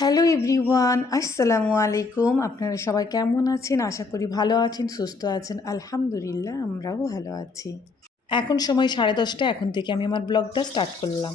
Hello everyone, আসসালামু আলাইকুম। আপনারা সবাই কেমন আছেন? আশা করি ভালো আছেন, সুস্থ আছেন। আলহামদুলিল্লাহ, আমরাও ভালো আছি। এখন সময় সাড়ে দশটা, এখন থেকে আমি আমার ব্লগটা স্টার্ট করলাম।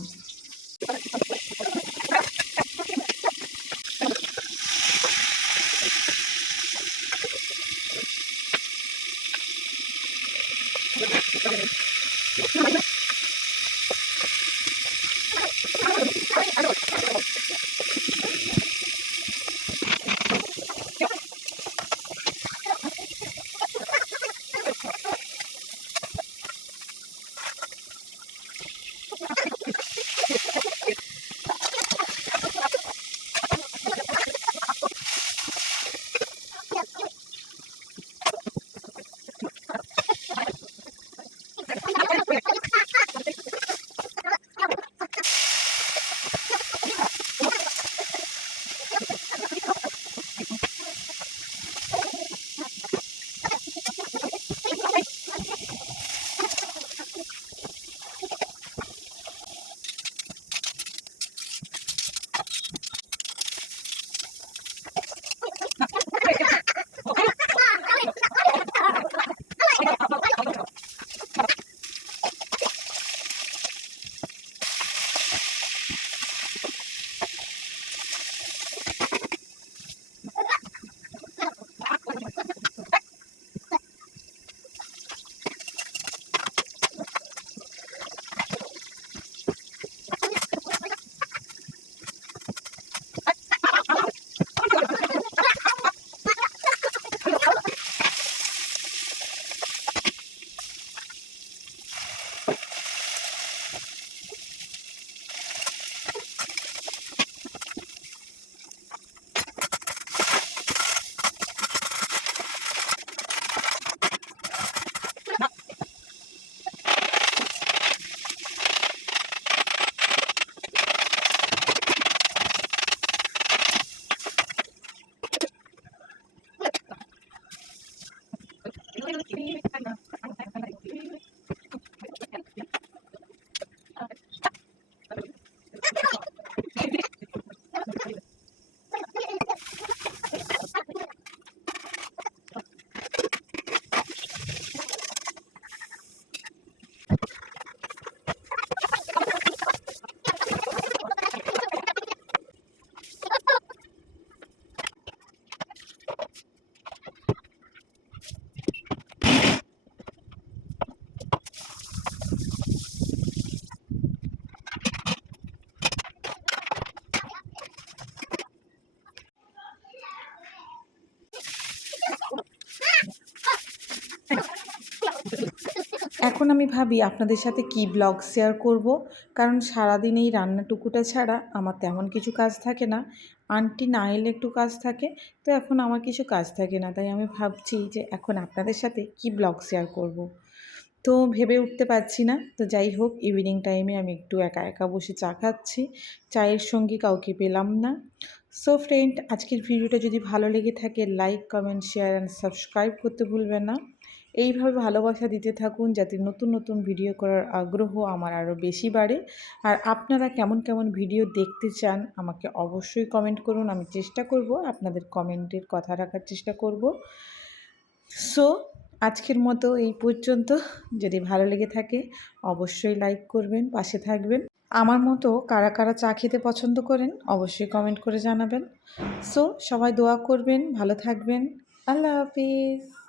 really এখন আমি ভাবি আপনাদের সাথে কি ব্লগ শেয়ার করব, কারণ সারাদিন এই রান্নাটুকুটা ছাড়া আমার তেমন কিছু কাজ থাকে না। আন্টি না এলে একটু কাজ থাকে, তো এখন আমার কিছু কাজ থাকে না, তাই আমি ভাবছি যে এখন আপনাদের সাথে কি ব্লগ শেয়ার করব। তো ভেবে উঠতে পারছি না, তো যাই হোক ইভিনিং টাইমে আমি একটু একা একা বসে চা খাচ্ছি, চায়ের সঙ্গী কাউকে পেলাম না। সো ফ্রেন্ড আজকের ভিডিওটা যদি ভালো লেগে থাকে like comment share and subscribe করতে ভুলবেন না। এইভাবে ভালোবাসা দিতে থাকুন যাতে নতুন নতুন ভিডিও করার আগ্রহ আমার আরও বেশি বাড়ে। আর আপনারা কেমন কেমন ভিডিও দেখতে চান আমাকে অবশ্যই কমেন্ট করুন। আমি চেষ্টা করব আপনাদের কমেন্টের কথা রাখার চেষ্টা করব। সো আজকের মতো এই পর্যন্ত। যদি ভালো লেগে থাকে, অবশ্যই লাইক করবেন, পাশে থাকবেন। আমার মতো কারা কারা চা খেতে পছন্দ করেন, অবশ্যই কমেন্ট করে জানাবেন। সো সবাই দোয়া করবেন, ভালো থাকবেন। আল্লাহ হাফিজ।